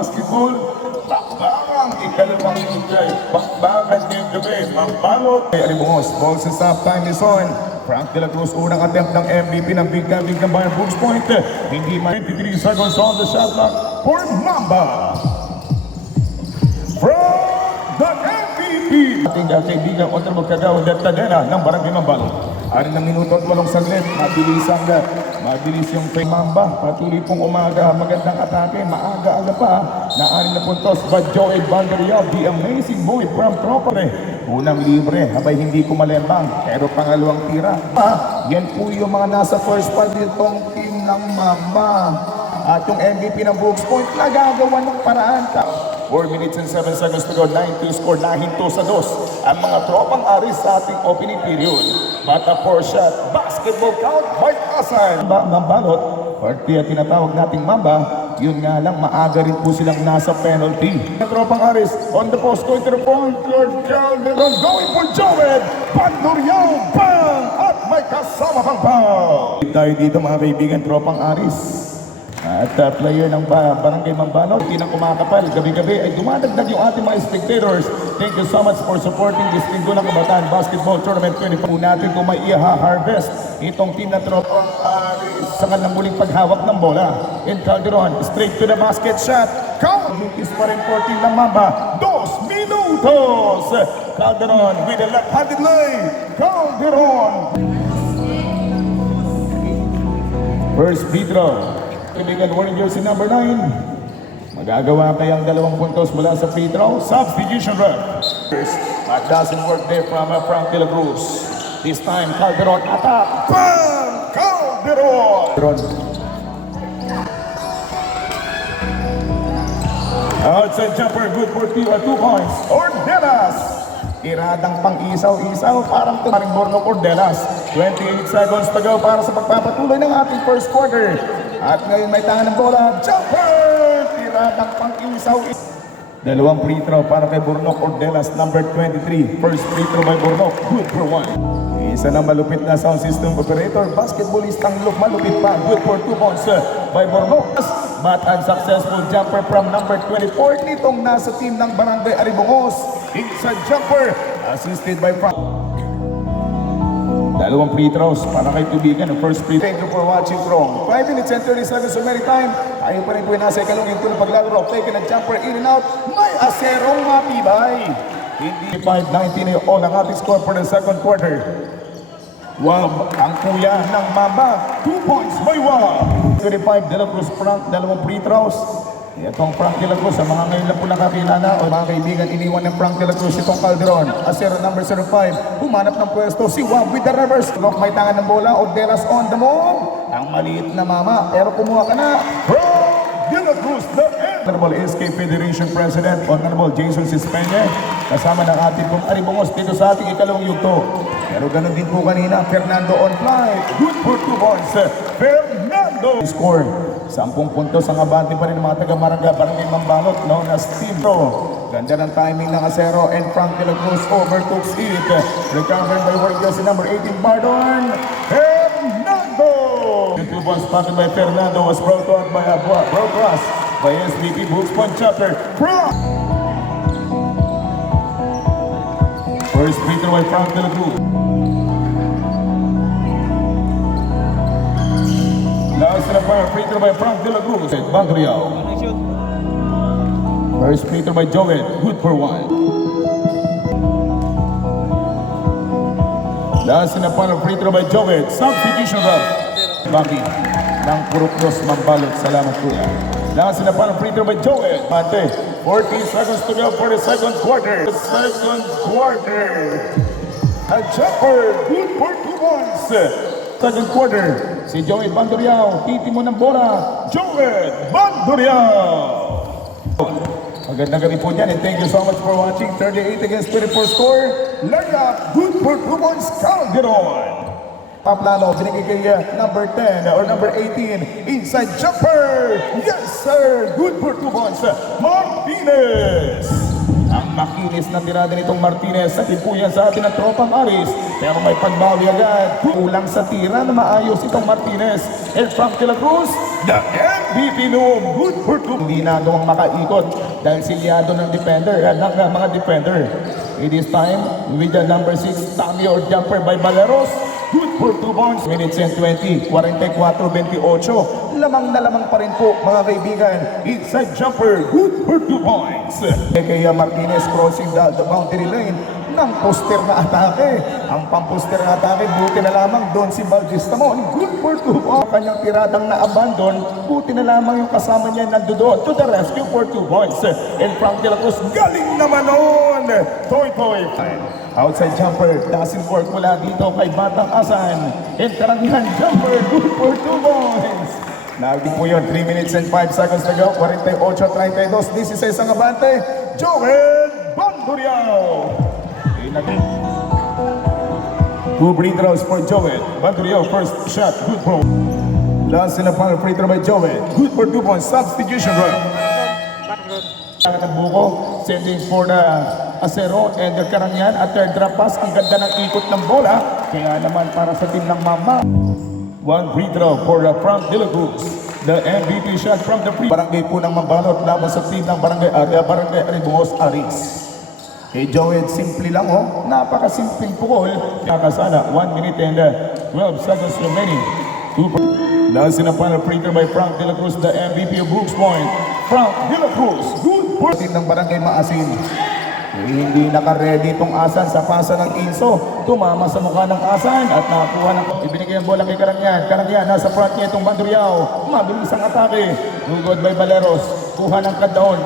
basketball. Bakbang ikalawang ingay. Bakbakan ngayong gabi. Mambalot. Aribungos. Ball sa stop. Time is on. Frank De La Cruz, unang attempt ng MVP ng Big Time Bayern Brooks Point. Hindi man 23 seconds on the shot clock for Mamba. From the MVP. Ating kaibigan, Honorable Cagao de Tadena ng Barangay Mambalot. 6 na minuto at 8 saglit. Mabilis yung kay Mamba. Patuloy pong umaga. Magandang atake. Maaga-aga pa. Na 6 na puntos. But Joey Banderial, the amazing boy from Tropore. Unang libre. Habay hindi ko malembang. Pero pangalawang tira. Yan po yung mga nasa first part nitong team ng Mamba. At yung MVP ng Brooks Point, nagagawa ng paraan. 4 minutes and 7 seconds to go. 9-2 score. Nahinto sa 2. Ang mga tropang aris sa ating opening period. Bata 4 shot. Basketball count by Asan. Mambalot. Party at tinatawag nating Mamba. Yun nga lang, maaga rin po silang nasa penalty. Ang tropang aris on the post. Going to the point. Calderon going for Joed. Banduriao. Bang! At may kasama pang foul. Tayo dito mga kaibigan, tropang aris. At player ng Barangay Mambalot, tinang kumakapal. Gabi-gabi ay dumadagdag yung ating mga spectators. Thank you so much for supporting this Linggo ng Kabataan Basketball Tournament 20. Po natin kung may i-harvest itong team na tropang sa kanilang muling paghawak ng bola. And Calderon, straight to the basket shot. Count! Mintis pa rin 14 ng Mamba. 2 minutos! Calderon with a left-handed lay. Calderon! First free throw. Kaibigan, wearing jersey number 9. Magagawa kayang 2 puntos mula sa free throw. Substitution rep. That doesn't work there from Frank De La Cruz. This time, Calderon attack. Bang! Calderon! Outside jumper, good for 2 points. Ordelas! Iradang pang-isaw-isaw, parang tumaring Borno Ordelas. 28 seconds to go para sa pagpapatuloy ng ating first quarter. At ngayon may tangan ng bola. Jumper! Tiradang pang-isaw-isaw. 2 free throw para kay Borno Ordelas, number 23. First free throw by Borno, good for 1. Isa na malupit na sound system operator. Basketballistang malupit pa, good for 2 points by Borno. But unsuccessful jumper from number 24 nitong nasa team ng Barangay Aribungos. Inside jumper, assisted by Frank. 2 free throws para kay Tubigan. First free. Thank you for watching from 5 minutes and 30 seconds of merry time. Ayaw pa rin po nasa ikalungin ito ng paglalaro. Taken a jumper in and out. May aserong matibay. Hindi 5-19 ay all ang ating score for the second quarter. Wow, ang kuya ng Mamba. 2 points by Wow. 25, De La Cruz Frank, 2 free throws. Itong Frank De La Cruz, sa mga ngayon lang po nakakilala o mga kaibigan, iniwan ng Frank De La Cruz itong Calderon. Asero number 05, humanap ng pwesto si Wab with the reverse. Lock, may tangan ng bola, Ordelas on the move. Ang maliit na Mama, pero kumuha ka na. Frank De La Cruz, the Honorable SK Federation President, Honorable Jason Sispeña, kasama ng ating pong Aribungos dito sa ating ikalawang yugto. Pero ganun din po kanina, Fernando on fly, good for 2 points. Fernando score. 10 puntos ang abante pa rin ng mga taga-Maranga Barangay Mambalot known as Team Pro. Ganda ng timing ng Acero and Frank De La Cruz overtook it. Recovered by Warriors number 18 Bardon. Fernando! The 2 points spotted by Fernando was brought out by broadcast by SVP Brooks Point Chapter. First free throw by Frank De La Cruz. Last na pa, free throw by Frank De La Cruz. Banduriao. First free throw by Jovet. Good for 1. Last na pa, free throw by Jovet. Substitution rep. Baki ng Puruklos Mambalot. Salamat po. Last na pa, free throw by Jovet. Mate, 14 seconds to go for the second quarter. A jumper. Good for 2 points. Second quarter. Si Joey Banduriao, titimo ng bola, Joey Banduriao. Magandang gabi po dyan and thank you so much for watching. 38 against 24 score. Layup, good for 2 points, Calderon. Paplano, binigay kay number 10 or number 18. Inside jumper, yes sir, good for 2 points, Martinez. Ang makinis na tirada nitong Martinez sa tipuyan sa atin ng tropang Aris. Pero may pagbawi agad. Kulang sa tira na maayos itong Martinez. And Frank De La Cruz, the end. MVP Noom. Good for 2. Hindi nagawang makaikot dahil silyado ng defender at ng mga defender. It is time with the number 6 Tommy or jumper by Valeros. Good for 2 points. Minutes and 20. 44-28. Lamang na lamang pa rin po mga kaibigan. Inside jumper. Good for 2 points. Kaya Martinez crossing the boundary lane ng poster na atake. Ang pamposter na atake, buti na lamang doon si Valdistamon. Good for 2 points. Kanyang tiradang na-abandon, buti na lamang yung kasama niya nandoon to the rescue for 2 points. And Frank De La Cruz, galing naman noon. Toy. Outside jumper, doesn't work mula dito kay Batang Asan. And karamihan jumper, good for 2 points. Nagdi po yun, 3 minutes and 5 seconds to go. 48-32, 16 ang abante. Joel Banduriao. 2 free throws for Joel. Banduriao, first shot, good for. Last in the final free throw by Joel. Good for 2 points, substitution run. Ang buko, sending for the Acero and the Karanyan at third drop pass. Ang ganda ng ikot ng bola. Kaya naman para sa team ng Mamba. 1 free throw for Frank De La Cruz. The MVP shot from the free. Barangay po ng Mambalot laban sa team ng Barangay Aribungos Aris. Kay Joel, simple lang napakasimple pukol. Kakasana, 1 minute and 12 seconds remaining. Last in the final free throw by Frank De La Cruz, the MVP of Brooks Point. Frank De La Cruz, good for team ng Barangay Maasin. Hindi naka-ready itong Asan sa pasa ng Inso. Tumama sa mukha ng Asan at nakuha ng ibinigay ang bola kay Karanyan. Karanyan, nasa front niya itong Banduriao. Mabilis ang atake. Lugod by Valeros. Kuha ng Kaddaon,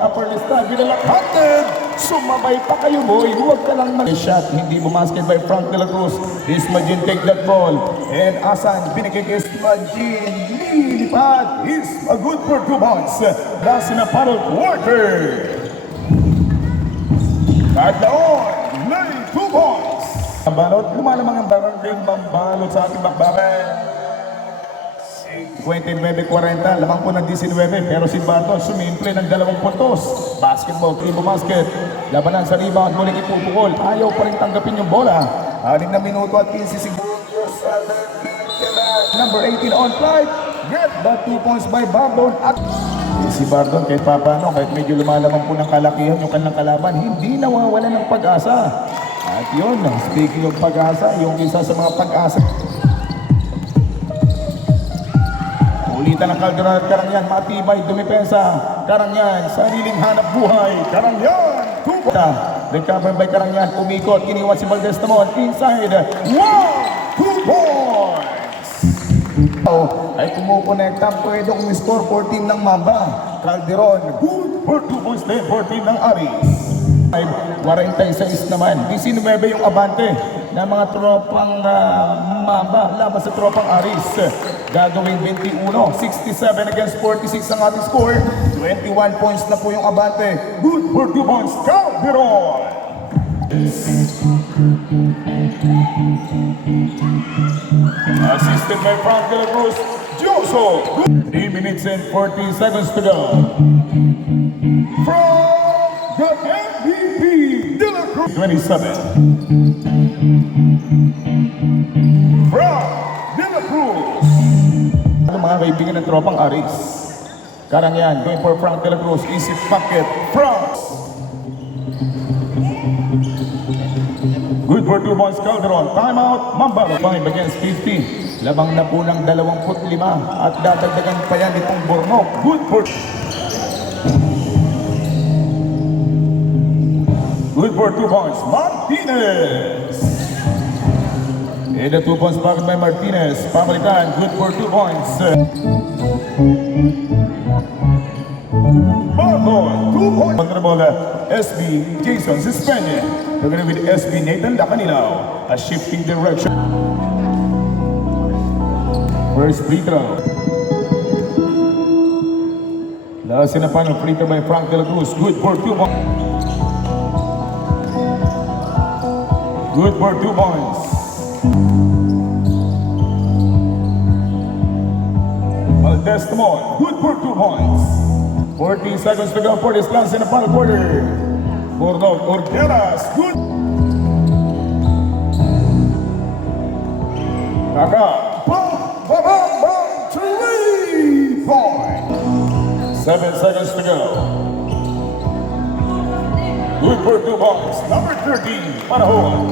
upper list time, binalakhated. Sumabay pa kayo boy, huwag ka lang shot. Hindi bumasket by Frank De La Cruz. Ismajin take that ball. And Asan, binigay kay Ismajin. Lilipat. Isma good for 2 points. Last in a final quarter. Kaddaon, lay 2 points. Mambalot, lumalamang ang Barangay Mambalot sa ating bakbakan. 29-40, lamang po ng 19, pero si Barton sumimple ng 2 puntos. Basketball, tribo basket. Labanan sa rebound, muling ipupukol. Ayaw pa rin tanggapin yung bola. 6 na minuto at 15 segundos. Number 18 on flight. Get the 2 points by Barton at si Bardon kahit papano, kahit medyo lumalamang po ng kalakihan yung kanilang kalaban, hindi nawawala ng pag-asa. At yun, speaking of pag-asa, yung isa sa mga pag-asa. Ulitan ng Calderon at Karanyan, matibay, dumipensa. Karanyan, sariling hanap buhay. Karanyan, 2 points. Recover by Karanyan, umikot, kiniwan si Valdestamon, inside. 1, 2 points. Ay kumukonekta ang pwedong score for team ng Mamba. Calderon, good for 2 points din for team ng Aris. 46 naman, 19 yung abante ng mga tropang Mamba laban sa tropang Aris. Gagawin 21, 67 against 46 ang ating score. 21 points na po yung abante. Good for 2 points, Calderon. Assisted by Frank De La Cruz, Joso. 3 minutes and 40 seconds to go. From the MVP, De La Cruz. 27. From De La Cruz. Ano mga kaibigan ng tropang Aris? Karanyan, going for Frank De La Cruz. Easy pocket, Frank. Good for 2 points, Calderon. Timeout, Mambalot. 5 against 50. Labang na po ng 25 at dadagdagan pa yan itong Bornok. Good for 2 points, Martinez. And the 2 points pocket by Martinez. Pamalitan, good for 2 points. Bardon, 2 points. Honorable SB Jason suspended. Together with SB Nathan Dacanilaw. A shifting direction. First free throw. Last in the final free throw by Frank De La Cruz. Good for 2 points. Good for 2 points. Valdestamon. Good for 2 points. 14 seconds to go for this last in the final quarter. Bornok Orderas. Good. Kaka. Bang, bang, bang, bang. 3 points. 7 seconds to go. Good for 2 points. Number 13, Panahon.